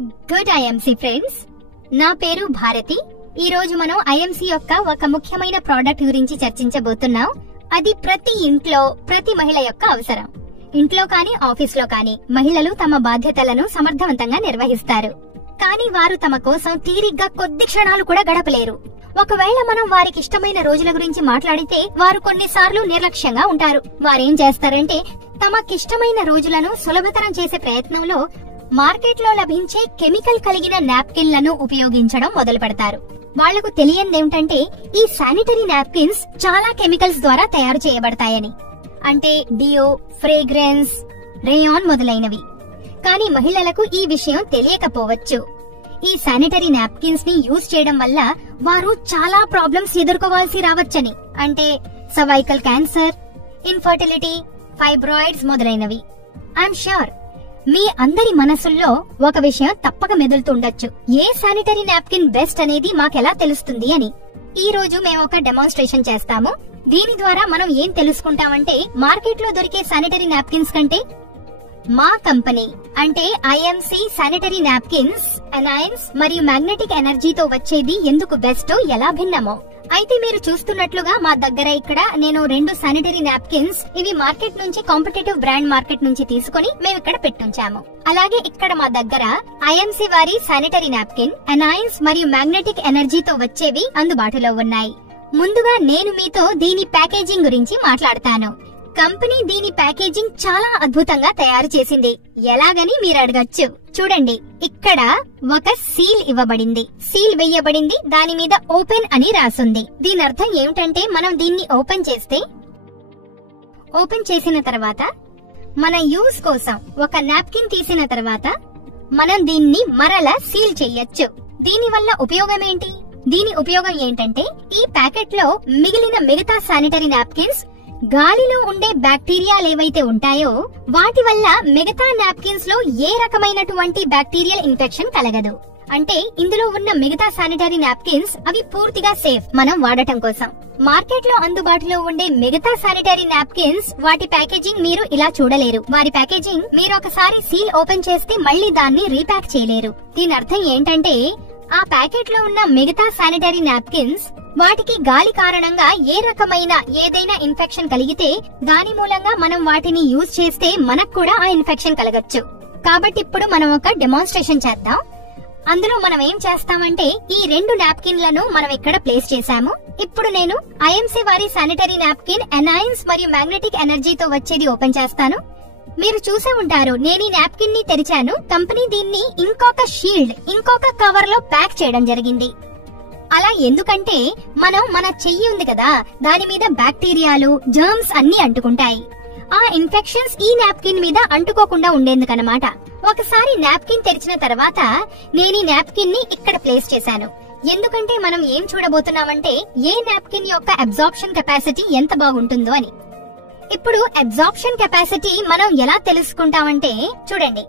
Good IMC friends, నా పేరు భారతి. ఈ రోజు మనం ఐఎంసీ యొక్క ఒక ముఖ్యమైన ప్రోడక్ట్ గురించి చర్చించబోతున్నాం. అది ప్రతి ఇంట్లో ప్రతి మహిళ యొక్క అవసరం. ఇంట్లో కానీ ఆఫీస్ లో కానీ మహిళలు తమ బాధ్యతలను సమర్థవంతంగా నిర్వహిస్తారు. కానీ వారు తమ కోసం తీరిగ్గా కొద్ది క్షణాలు కూడా గడపలేరు. ఒకవేళ మనం వారికి ఇష్టమైన రోజుల గురించి మాట్లాడితే వారు కొన్నిసార్లు నిర్లక్ష్యంగా ఉంటారు. వారేం చేస్తారంటే తమకిష్టమైన రోజులను సులభతరం చేసే ప్రయత్నంలో మార్కెట్ లో లభించే కెమికల్ కలిగిన నాప్కిన్లను ఉపయోగించడం మొదలు పెడతారు. వాళ్లకు తెలియనిదేమిటంటే ఈ శానిటరీ నాప్కిన్స్ చాలా కెమికల్స్ ద్వారా తయారు చేయబడతాయని. అంటే డియో, ఫ్రేగ్రెన్స్, రేయాన్ మొదలైనవి. కానీ మహిళలకు ఈ విషయం తెలియకపోవచ్చు. ఈ శానిటరీ నాప్కిన్స్ ని యూజ్ చేయడం వల్ల వారు చాలా ప్రాబ్లమ్స్ ఎదుర్కోవాల్సి రావచ్చని. అంటే సర్వైకల్ క్యాన్సర్, ఇన్ఫర్టిలిటీ, ఫైబ్రాయిడ్స్ మొదలైనవి. ఐఎమ్ ష్యూర్ మీ అందరి మనసుల్లో ఒక విషయం తప్పక మెదులుతుండొచ్చు, ఏ శానిటరీ నాప్కిన్ బెస్ట్ అనేది మాకెలా తెలుస్తుంది అని. ఈ రోజు మేము ఒక డెమాన్స్ట్రేషన్ చేస్తాము. దీని ద్వారా మనం ఏం తెలుసుకుంటామంటే మార్కెట్ లో దొరికే శానిటరీ నాప్కిన్స్ కంటే మా కంపెనీ అంటే ఐఎంసీ శానిటరీ నాప్కిన్స్ ఎనాయిన్స్ మరియు మ్యాగ్నెటిక్ ఎనర్జీతో వచ్చేది ఎందుకు బెస్టో ఎలా భిన్నమో. అయితే మీరు చూస్తున్నట్లుగా మా దగ్గర ఇక్కడ నేను 2 శానిటరీ నాప్కిన్స్, ఇవి మార్కెట్ నుంచి కాంపిటేటివ్ బ్రాండ్ మార్కెట్ నుంచి తీసుకుని మేము ఇక్కడ పెట్టుంచాము. అలాగే ఇక్కడ మా దగ్గర ఐఎంసీ వారి శానిటరీ నాప్కిన్ ఎనాయిన్స్ మరియు మ్యాగ్నెటిక్ ఎనర్జీతో వచ్చేవి అందుబాటులో ఉన్నాయి. ముందుగా నేను మీతో దీని ప్యాకేజింగ్ గురించి మాట్లాడతాను. కంపెనీ దీని ప్యాకేజింగ్ చాలా అద్భుతంగా తయారు చేసింది. ఎలాగని మీరు అడగచ్చు. చూడండి, ఇక్కడ ఒక సీల్ ఇవ్వబడింది, సీల్ వేయబడింది, దాని మీద ఓపెన్ అని రాసుంది. దీని అర్థం ఏమిటంటే మనం దీన్ని ఓపెన్ చేసిన తర్వాత మన యూజ్ కోసం ఒక నాప్కిన్ తీసిన తర్వాత మనం దీన్ని మరలా సీల్ చెయ్యొచ్చు. దీని వల్ల ఉపయోగం ఏంటి? దీని ఉపయోగం ఏంటంటే ఈ ప్యాకెట్ లో మిగతా శానిటరీ నాప్కిన్స్ గాలిలో ఉండే బ్యాక్టీరియాలు ఏవైతే ఉంటాయో వాటి వల్ల మిగతా నాప్కిన్స్ లో ఏ రకమైనటువంటి బ్యాక్టీరియల్ ఇన్ఫెక్షన్ కలగదు. అంటే ఇందులో ఉన్న మిగతా శానిటరీ నాప్కిన్స్ అవి పూర్తిగా సేఫ్ మనం వాడటం కోసం. మార్కెట్ లో అందుబాటులో ఉండే మిగతా శానిటరీ నాప్కిన్స్ వాటి ప్యాకేజింగ్ మీరు ఇలా చూడలేరు. వారి ప్యాకేజింగ్ మీరు ఒకసారి సీల్ ఓపెన్ చేస్తే మళ్ళీ దాన్ని రీప్యాక్ చేయలేరు. దీని అర్థం ఏంటంటే ఆ ప్యాకెట్ లో ఉన్న మిగతా శానిటరీ నాప్కిన్స్ వాటికి గాలి కారణంగా ఏ రకమైన ఏదైనా ఇన్ఫెక్షన్ కలిగితే దాని మూలంగా మనం వాటిని యూజ్ చేస్తే మనకు కూడా ఆ ఇన్ఫెక్షన్ కలగచ్చు. కాబట్టి ఇప్పుడు మనం ఒక డెమాన్స్ట్రేషన్ చేద్దాం. అందులో మనం ఏం చేస్తామంటే ఈ 2 నాప్కిన్లను మనం ఇక్కడ ప్లేస్ చేశాము. ఇప్పుడు నేను ఐఎంసీ వారి శానిటరీ నాప్కిన్ ఎనాయిన్స్ మరియు మ్యాగ్నెటిక్ ఎనర్జీతో వచ్చేది ఓపెన్ చేస్తాను. మీరు చూసే ఉంటారు, నేను ఈ నాప్కిన్ ని తెరిచాను. కంపెనీ దీన్ని ఇంకొక కవర్ లో ప్యాక్ చేయడం జరిగింది. అలా ఎందుకంటే మన చెయ్యి ఉంది కదా, దాని మీద బ్యాక్టీరియాలు, జర్మ్స్ అన్ని అంటుకుంటాయి. ఆ ఇన్ఫెక్షన్స్ ఈ నాప్కిన్ మీద అంటుకోకుండా ఉండేందుకన్నమాట. ఒకసారి నాప్కిన్ తెరిచిన తర్వాత నేను ఈ నాప్కిన్ ని ఇక్కడ ప్లేస్ చేశాను. ఎందుకంటే మనం ఏం చూడబోతున్నామంటే ఏ నాప్కిన్ యొక్క అబ్జార్ప్షన్ కెపాసిటీ ఎంత బాగుంటుందో అని. ఇప్పుడు అబ్జార్ప్షన్ కెపాసిటీ మనం ఎలా తెలుసుకుంటామంటే చూడండి,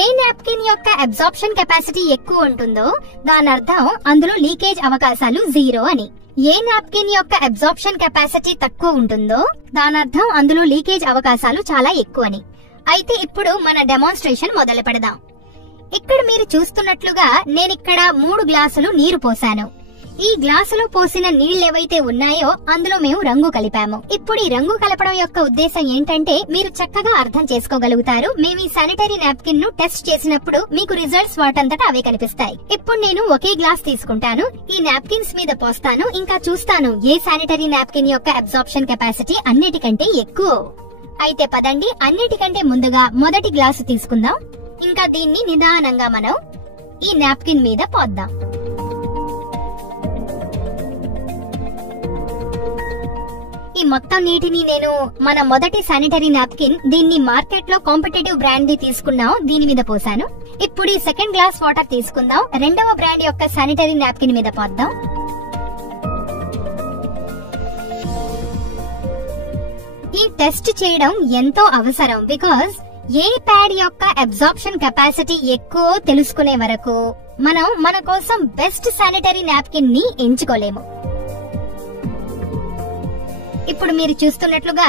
ఏ నాప్కిన్ యొక్క అబ్జార్ప్షన్ కెపాసిటీ ఎక్కువ ఉంటుందో దాని అర్థం అందులో లీకేజ్ అవకాశాలు 0 అని. ఏ నాప్కిన్ యొక్క అబ్జార్ప్షన్ కెపాసిటీ తక్కువ ఉంటుందో దాని అర్థం అందులో లీకేజ్ అవకాశాలు చాలా ఎక్కువ అని. అయితే ఇప్పుడు మన డెమాన్స్ట్రేషన్ మొదలు పెడదాం. ఇక్కడ మీరు చూస్తున్నట్లుగా నేనిక్కడ 3 గ్లాసులు నీరు పోసాను. ఈ గ్లాసులో పోసిన నీళ్లేవైతే ఉన్నాయో అందులో మేము రంగు కలిపాము. ఇప్పుడు ఈ రంగు కలపడం యొక్క ఉద్దేశం ఏంటంటే మీరు చక్కగా అర్థం చేసుకోగలుగుతారు. మేము ఈ శానిటరీ నాప్కిన్ ను టెస్ట్ చేసినప్పుడు మీకు రిజల్ట్స్ వాటంతటా అవే కనిపిస్తాయి. ఇప్పుడు నేను ఒకే గ్లాస్ తీసుకుంటాను, ఈ నాప్కిన్స్ మీద పోస్తాను, ఇంకా చూస్తాను ఏ శానిటరీ నాప్కిన్ యొక్క అబ్జార్ప్షన్ కెపాసిటీ అన్నిటికంటే ఎక్కువ. అయితే పదండి, అన్నిటికంటే ముందుగా మొదటి గ్లాసు తీసుకుందాం. ఇంకా దీన్ని నిదానంగా మనం ఈ నాప్కిన్ మీద పోద్దాం. ఈ మొత్తం నీటిని నేను మన మొదటి శానిటరీ నాప్కిన్, దీన్ని మార్కెట్ లో కాంపిటేటివ్ బ్రాండ్ ది తీసుకున్నాం, దీని మీద పోసాను. ఇప్పుడు ఈ సెకండ్ గ్లాస్ వాటర్ తీసుకుందాం, 2వ బ్రాండ్ యొక్క శానిటరీ నాప్కిన్ మీద పోద్దాం. ఈ టెస్ట్ చేయడం ఎంతో అవసరం. బికాజ్ ఏ ప్యాడ్ యొక్క అబ్జార్ప్షన్ కెపాసిటీ ఎక్కువ తెలుసుకునే వరకు మనం మన కోసం బెస్ట్ శానిటరీ నాప్కిన్ ని ఎంచుకోలేము. ఇప్పుడు మీరు చూస్తున్నట్లుగా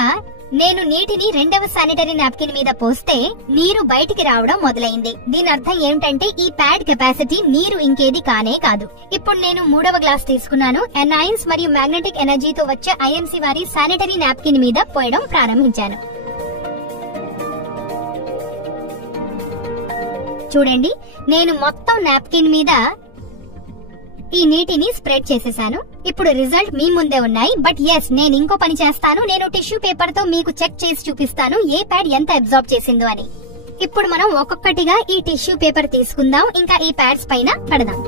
నేను నీటిని రెండవ శానిటరీ నాప్కిన్ మీద పోస్తే నీరు బయటికి రావడం మొదలైంది. దీని అర్థం ఏమిటంటే ఈ ప్యాడ్ కెపాసిటీ నీరు ఇంకేది కానే కాదు. ఇప్పుడు నేను మూడవ గ్లాస్ తీసుకున్నాను. ఎనాయిన్స్ మరియు మ్యాగ్నెటిక్ ఎనర్జీతో వచ్చే ఐఎంసీ వారి శానిటరీ నాప్కిన్ మీద పోయడం ప్రారంభించాను. చూడండి, నేను మొత్తం నాప్కిన్ మీద ఈ నీటిని స్ప్రెడ్ చేసేసాను. ఇప్పుడు రిజల్ట్ మీ ముందే ఉన్నాయి. బట్ ఎస్, నేను ఇంకో పని చేస్తాను. నేను టిష్యూ పేపర్ తో మీకు చెక్ చేసి చూపిస్తాను ఏ ప్యాడ్ ఎంత అబ్జార్బ్ చేసిందో అని. ఇప్పుడు మనం ఒక్కొక్కటిగా ఈ టిష్యూ పేపర్ తీసుకుందాం, ఇంకా ఈ ప్యాడ్స్ పైన పెడదాం.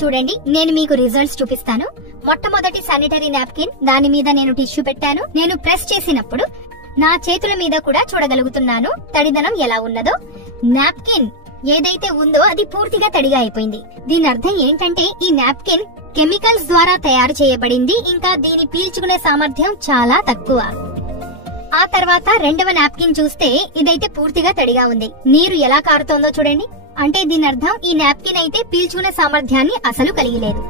చూడండి, నేను మీకు రిజల్ట్స్ చూపిస్తాను. మొట్టమొదటి శానిటరీ నాప్కిన్, దాని మీద నేను టిష్యూ పెట్టాను. నేను ప్రెస్ చేసినప్పుడు నా చేతుల మీద కూడా చూడగలుగుతున్నాను తడిదనం ఎలా ఉన్నదో. నాప్కిన్ ఏదైతే ఉందో అది పూర్తిగా తడిగా అయిపోయింది. దీని అర్థం ఏంటంటే ఈ నాప్కిన్ కెమికల్స్ ద్వారా తయారు చేయబడింది, ఇంకా దీని పీల్చుకునే సామర్థ్యం చాలా తక్కువ. ఆ తర్వాత రెండవ నాప్కిన్ చూస్తే ఇదైతే పూర్తిగా తడిగా ఉంది. నీరు ఎలా కారుతోందో చూడండి. అంటే దీని అర్థం ఈ నాప్కిన్ అయితే పీల్చుకునే సామర్థ్యాన్ని అసలు కలిగి లేదు.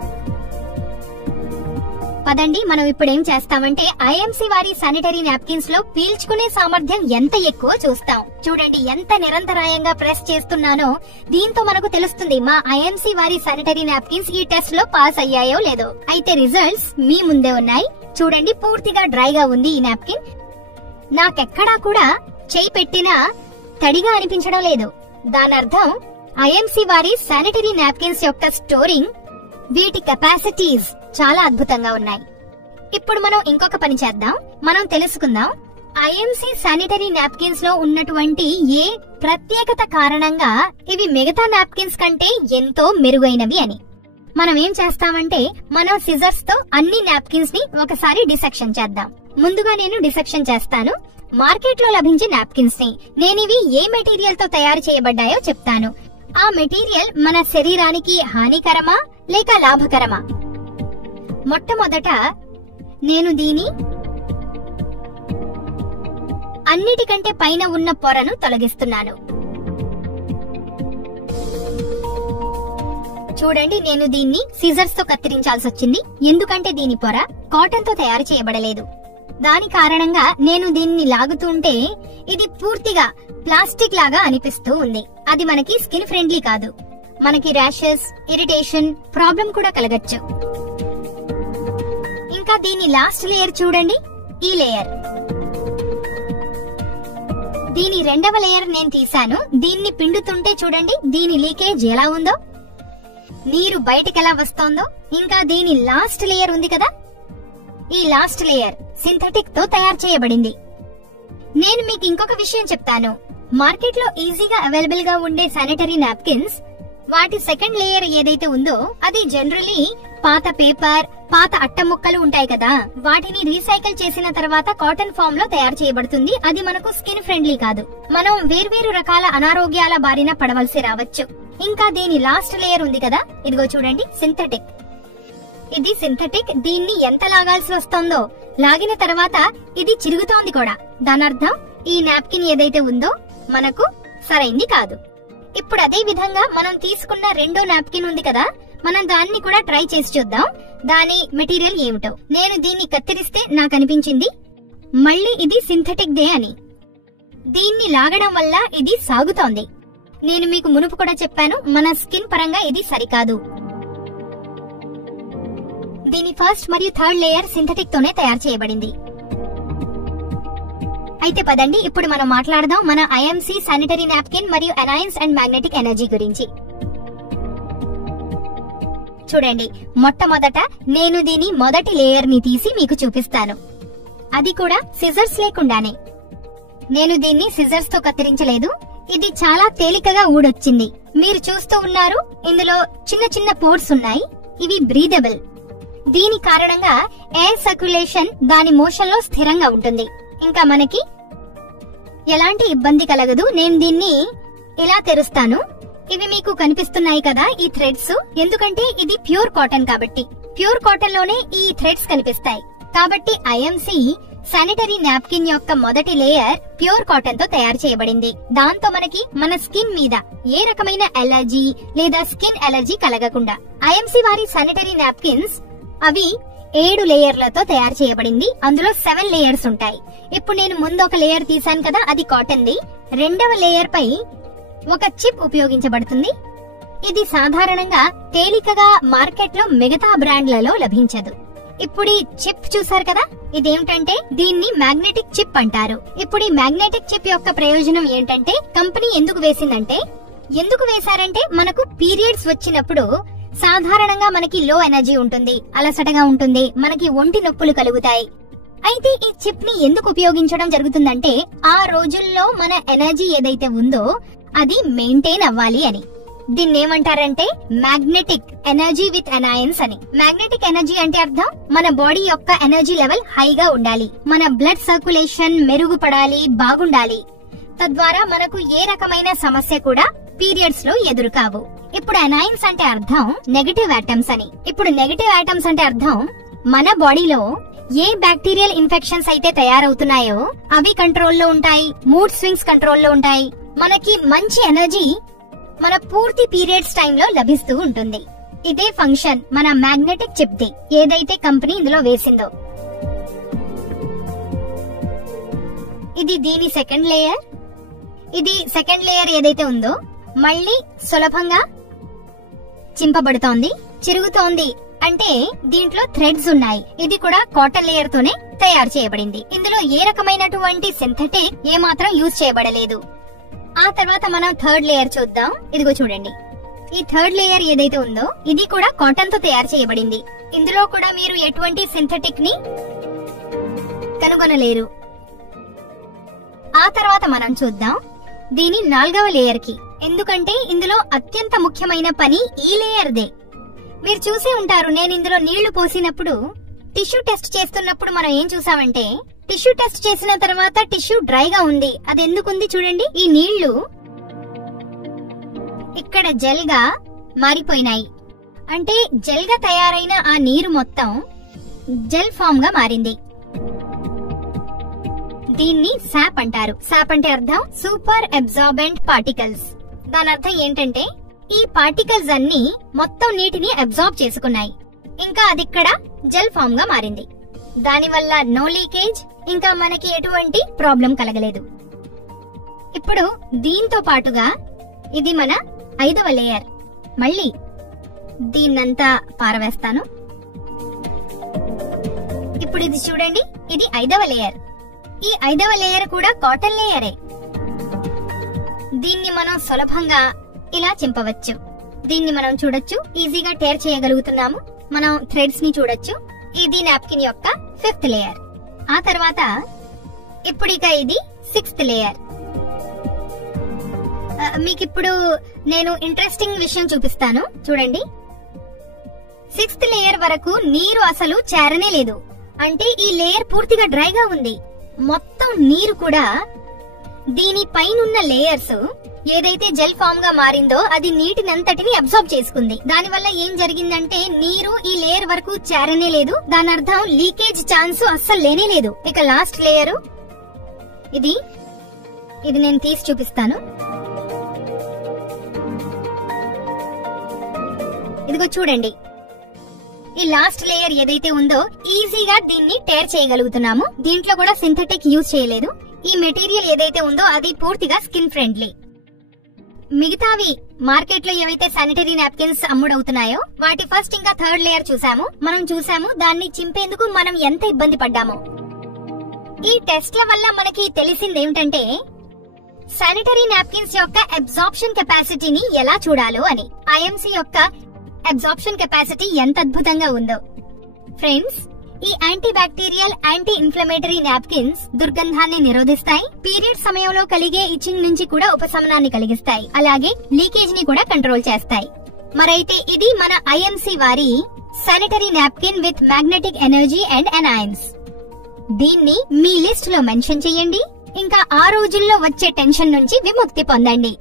పదండి, మనం ఇప్పుడు ఏం చేస్తామంటే ఐఎంసీ వారి శానిటరీ నాప్కిన్స్ లో పీల్చుకునే సామర్థ్యం ఎంత ఎక్కువ చూస్తాం. చూడండి, ఎంత నిరంతరాయంగా ప్రెస్ చేస్తున్నానో దీంతో మనకు తెలుస్తుంది మా ఐఎంసీ వారి శానిటరీ నాప్కిన్స్ ఈ టెస్ట్ లో పాస్ అయ్యాయో లేదో. అయితే రిజల్ట్స్ మీ ముందే ఉన్నాయి. చూడండి, పూర్తిగా డ్రైగా ఉంది ఈ నాప్కిన్. నాకెక్కడా కూడా చేయి పెట్టినా తడిగా అనిపించడం లేదు. దాని అర్థం ఐఎంసీ వారి శానిటరీ నాప్కిన్స్ యొక్క స్టోరింగ్, వీటి కెపాసిటీస్ చాలా అద్భుతంగా ఉన్నాయి. ఇప్పుడు మనం ఇంకొక పని చేద్దాం. మనం తెలుసుకుందాం ఐఎంసీ శానిటరీ నాప్కిన్స్ లో ఉన్నటువంటి ఏ ప్రత్యేకత కారణంగా ఇవి మిగతా నాప్కిన్స్ కంటే ఎంతో మెరుగైనవి అని. మనం ఏం చేస్తామంటే మనం సిజర్స్ తో అన్ని నాప్కిన్స్ ని ఒకసారి డిసెక్షన్ చేద్దాం. ముందుగా నేను డిసెక్షన్ చేస్తాను మార్కెట్ లో లభించే నాప్కిన్స్ ని. నేనివి ఏ మెటీరియల్ తో తయారు చేయబడ్డాయో చెప్తాను. ఆ మెటీరియల్ మన శరీరానికి హానికరమా లేక లాభకరమా? మొట్టమొదట నేను దీని అన్నిటికంటే పైన ఉన్న పొరను తొలగిస్తున్నాను. చూడండి, నేను దీన్ని సిజర్స్ తో కత్తిరించాల్సి వచ్చింది. ఎందుకంటే దీని పొర కాటన్ తో తయారు చేయబడలేదు. దాని కారణంగా నేను దీన్ని లాగుతుంటే ఇది పూర్తిగా ప్లాస్టిక్ లాగా అనిపిస్తూ ఉంది. అది మనకి స్కిన్ ఫ్రెండ్లీ కాదు. మనకి ర్యాషెస్, ఇరిటేషన్ ప్రాబ్లం కూడా కలగచ్చు. ఇంకా దీని లాస్ట్ లేయర్ చూడండి, ఈ లేయర్. దీని రెండవ లేయర్ నేను తీశాను. దీన్ని పిండుతుంటే చూడండి దీని లీకేజ్ ఎలా ఉందో, నీరు బయటికి ఎలా వస్తోందో. ఇంకా దీని లాస్ట్ లేయర్ ఉంది కదా, ఈ లాస్ట్ లేయర్ సింథటిక్ తో తయారు చేయబడింది. నేను మీకు ఇంకొక విషయం చెప్తాను. మార్కెట్ లో ఈజీగా అవైలబుల్ గా ఉండే శానిటరీ నాప్కిన్స్, వాటి సెకండ్ లేయర్ ఏదైతే ఉందో అది జనరలీ పాత పేపర్, పాత అట్ట ముక్కలు ఉంటాయి కదా, వాటిని రీసైకిల్ చేసిన తర్వాత కాటన్ ఫామ్ లో తయారు చేయబడుతుంది. అది మనకు స్కిన్ ఫ్రెండ్లీ కాదు. మనం వేర్వేరు రకాల అనారోగ్యాల బారిన పడవలసి రావచ్చు. ఇంకా దీని లాస్ట్ లేయర్ ఉంది కదా, ఇదిగో చూడండి, సింథటిక్. ఇది సింథటిక్. దీన్ని ఎంత లాగాల్సి వస్తుందో, లాగిన తర్వాత ఇది చిరుగుతోంది కూడా. దాని అర్థం ఈ నాప్కిన్ ఏదైతే ఉందో మనకు సరైంది కాదు. ఇప్పుడు అదే విధంగా మనం తీసుకున్న రెండో నాప్కిన్ ఉంది కదా, మనం దాన్ని కూడా ట్రై చేసి చూద్దాం దాని మెటీరియల్ ఏమిటో. నేను దీన్ని కత్తిరిస్తే నాకు అనిపించింది మళ్ళీ ఇది సింథటిక్ దే అని. దీన్ని లాగడం వల్ల ఇది సాగుతోంది. నేను మీకు మునుపు కూడా చెప్పాను, మన స్కిన్ పరంగా ఇది సరికాదు. దీని ఫస్ట్ మరియు థర్డ్ లేయర్ సింథటిక్ తోనే తయారు చేయబడింది. అయితే పదండి, ఇప్పుడు మనం మాట్లాడదాం మన ఐఎంసీ శానిటరీ నాప్కిన్ మరియు ఎనాయిన్స్ అండ్ మ్యాగ్నెటిక్ ఎనర్జీ గురించి. చూడండి, మొట్టమొదట నేను దీని మొదటి లేయర్ ని తీసి మీకు చూపిస్తాను. అది కూడా సిజర్స్ లేకుండానే. నేను దీన్ని సిజర్స్ తో కత్తిరించలేదు. ఇది చాలా తేలికగా ఊడొచ్చింది. మీరు చూస్తూ ఉన్నారు, ఇందులో చిన్న చిన్న పోర్స్ ఉన్నాయి. ఇవి బ్రీదబుల్. దీని కారణంగా ఎయిర్ సర్క్యులేషన్ దాని మోషన్ లో స్థిరంగా ఉంటుంది. ఇంకా మనకి ఎలాంటి ఇబ్బంది కలగదు. నేను దీన్ని ఇలా తెరుస్తాను. ఇవి మీకు కనిపిస్తున్నాయి కదా ఈ థ్రెడ్స్, ఎందుకంటే ఇది ప్యూర్ కాటన్ కాబట్టి. ప్యూర్ కాటన్ లోనే ఈ థ్రెడ్స్ కనిపిస్తాయి. కాబట్టి ఐఎంసీ శానిటరీ నాప్కిన్ యొక్క మొదటి లేయర్ ప్యూర్ కాటన్ తో తయారు చేయబడింది. దాంతో మనకి మన స్కిన్ మీద ఏ రకమైన ఎలర్జీ లేదా స్కిన్ ఎలర్జీ కలగకుండా. ఐఎంసీ వారి శానిటరీ నాప్కిన్స్ అవి 7 లేయర్లతో తయారు చేయబడింది. అందులో 7 లేయర్స్ ఉంటాయి. ఇప్పుడు నేను ముందు ఒక లేయర్ తీసాను కదా, అది కాటన్ ది. రెండవ లేయర్ పై ఒక చిప్ ఉపయోగించబడుతుంది. ఇది సాధారణంగా తేలికగా మార్కెట్ లో మిగతా బ్రాండ్లలో లభించదు. ఇప్పుడు ఈ చిప్ చూసారు కదా, ఇదేమిటంటే దీన్ని మ్యాగ్నెటిక్ చిప్ అంటారు. ఇప్పుడు ఈ మ్యాగ్నెటిక్ చిప్ యొక్క ప్రయోజనం ఏంటంటే, కంపెనీ ఎందుకు వేశారంటే మనకు పీరియడ్స్ వచ్చినప్పుడు సాధారణంగా మనకి లో ఎనర్జీ ఉంటుంది, అలసటగా ఉంటుంది, మనకి ఒంటి నొప్పులు కలుగుతాయి. అయితే ఈ చిప్ ని ఎందుకు ఉపయోగించడం జరుగుతుందంటే, ఆ రోజుల్లో మన ఎనర్జీ ఏదైతే ఉందో అది మెయింటైన్ అవ్వాలి అని. దీన్ని ఏమంటారంటే మ్యాగ్నెటిక్ ఎనర్జీ విత్ అనాయన్స్ అని. మ్యాగ్నెటిక్ ఎనర్జీ అంటే అర్థం మన బాడీ యొక్క ఎనర్జీ లెవెల్ హైగా ఉండాలి, మన బ్లడ్ సర్క్యులేషన్ మెరుగుపడాలి, బాగుండాలి. తద్వారా మనకు ఏ రకమైన సమస్య కూడా పీరియడ్స్ లో ఎదురు కావు. ఇప్పుడు అనాయన్స్ అంటే అర్థం నెగటివ్ ఆటమ్స్ అని. ఇప్పుడు నెగటివ్ ఆటమ్స్ అంటే అర్థం మన బాడీలో ఏ బ్యాక్టీరియల్ ఇన్ఫెక్షన్స్ అయితే తయారవుతున్నాయో అవి కంట్రోల్లో ఉంటాయి, మూడ్ స్వింగ్స్ కంట్రోల్లో ఉంటాయి, మనకి మంచి ఎనర్జీ మన పూర్తి పీరియడ్స్ టైంలో లభిస్తూ ఉంటుంది. ఇదే ఫంక్షన్ మన మ్యాగ్నెటిక్ చిప్ ది, ఏదైతే కంపెనీ ఇందులో వేసిందో. ఇది దీని సెకండ్ లేయర్. ఇది సెకండ్ లేయర్ ఏదైతే ఉందో మళ్ళీ సులభంగా చింపబడుతోంది, చిరుగుతోంది. అంటే దీంట్లో థ్రెడ్స్ ఉన్నాయి. ఇది కూడా కాటన్ లేయర్ తోనే తయారు చేయబడింది. ఇందులో ఏ రకమైనటువంటి సింథటిక్ ఏమాత్రం యూజ్ చేయబడలేదు. ఆ తర్వాత మనం థర్డ్ లేయర్ చూద్దాం. ఇదిగో చూడండి, ఈ థర్డ్ లేయర్ ఏదైతే ఉందో ఇది కూడా కాటన్ తో తయారు చేయబడింది. ఇందులో కూడా మీరు ఎటువంటి సింథటిక్ ని కనుగొనలేరు. ఆ తర్వాత మనం చూద్దాం దీని 4వ లేయర్ కి, ఎందుకంటే ఇందులో అత్యంత ముఖ్యమైన పని ఈ లేయర్ దే. మీరు చూసే ఉంటారు, నేను ఇందులో నీళ్లు పోసినప్పుడు టిష్యూ టెస్ట్ చేస్తున్నప్పుడు మనం ఏం చూసామంటే, టిష్యూ టెస్ట్ చేసిన తర్వాత టిష్యూ డ్రైగా ఉంది. అది ఎందుకుంది చూడండి, ఈ నీళ్లు ఇక్కడ జెల్ గా మారిపోయినాయి. అంటే జెల్ గా తయారైన ఆ నీరు మొత్తం జెల్ ఫామ్ గా మారింది. దీన్ని సాప్ అంటారు. సాప్ అంటే అర్థం సూపర్ అబ్జార్బెంట్ పార్టికల్స్. దాని అర్థం ఏంటంటే ఈ పార్టికల్స్ అన్ని మొత్తం నీటిని అబ్జార్బ్ చేసుకున్నాయి, ఇంకా అది ఇక్కడ జెల్ ఫామ్ గా మారింది. దానివల్ల నో లీకేజ్, ఇంకా మనకి ఎటువంటి ప్రాబ్లం కలగలేదు. ఇప్పుడు దీంతో పాటుగా ఇది మన 5వ లేయర్. మళ్ళీ దీన్నంతా పారవేస్తాను. ఇప్పుడు ఇది చూడండి, ఇది 5వ లేయర్. ఈ 5వ లేయర్ కూడా కాటన్ లేయరే. దీన్ని మనం సులభంగా ఇలా చింపవచ్చు. దీన్ని మనం చూడొచ్చు, ఈజీగా టేర్ చేయగలుగుతున్నాము. మనం థ్రెడ్స్ ని చూడొచ్చు. ఇది నాప్కిన్ యొక్క 5th లేయర్. ఆ తర్వాత ఇప్పుడు ఇక ఇది 6th లేయర్. మీకు ఇప్పుడు నేను ఇంట్రెస్టింగ్ విషయం చూపిస్తాను, చూడండి. 6th లేయర్ వరకు నీరు అసలు చేరనే లేదు. అంటే ఈ లేయర్ పూర్తిగా డ్రైగా ఉంది. మొత్తం నీరు కూడా దీని పైనున్న లేయర్స్ ఏదైతే జెల్ ఫామ్ గా మారిందో అది నీటినంతటిని అబ్జార్బ్ చేసుకుంది. దానివల్ల ఏం జరిగిందంటే నీరు ఈ లేయర్ వరకు చేరనే లేదు. దాని అర్థం లీకేజ్ ఛాన్స్ అస్సలు లేనే లేదు. ఇక లాస్ట్ లేయర్ ఇది నేను తీసి చూపిస్తాను. ఇదిగో చూడండి, ఈ లాస్ట్ లేయర్ ఏదైతే ఉందో ఈజీగా దీన్ని టేర్ చేయగలుగుతున్నాము. దీంట్లో కూడా సింథటిక్ యూజ్ చేయలేదు. ఈ మెటీరియల్ ఏదైతే ఉందో అది పూర్తిగా స్కిన్ ఫ్రెండ్లీ. మిగతావి మార్కెట్ లో ఏవైతే శానిటరీ నాప్కిన్స్ అమ్ముడవుతున్నాయో వాటి ఫస్ట్ ఇంకా థర్డ్ లేయర్ చూసాము. దాన్ని చింపేందుకు మనం ఎంత ఇబ్బంది పడ్డామో. ఈ టెస్ట్ల వల్ల మనకి తెలిసింది ఏమిటంటే, శానిటరీ నాప్కిన్స్ యొక్క అబ్జార్ప్షన్ కెపాసిటీని ఎలా చూడాలో అని. ఐఎంసీ యొక్క అబ్జార్ప్షన్ కెపాసిటీ ఎంత అద్భుతంగా ఉందో. ఫ్రెండ్స్, ఈ anti bacterial, anti inflammatory napkins దుర్గంధాన్ని నిరోధిస్తాయి, పీరియడ్ సమయంలో కలిగే ఇచ్చింగ్ నుంచి కూడా ఉపశమనాన్ని కలిగిస్తాయి, అలాగే లీకేజ్ ని కూడా కంట్రోల్ చేస్తాయి. మరైతే ఇది మన ఐఎంసీ వారి sanitary napkin with magnetic energy and anions. దీన్ని మీ లిస్ట్ లో మెన్షన్ చేయండి, ఇంకా ఆ రోజుల్లో వచ్చే టెన్షన్ నుంచి విముక్తి పొందండి.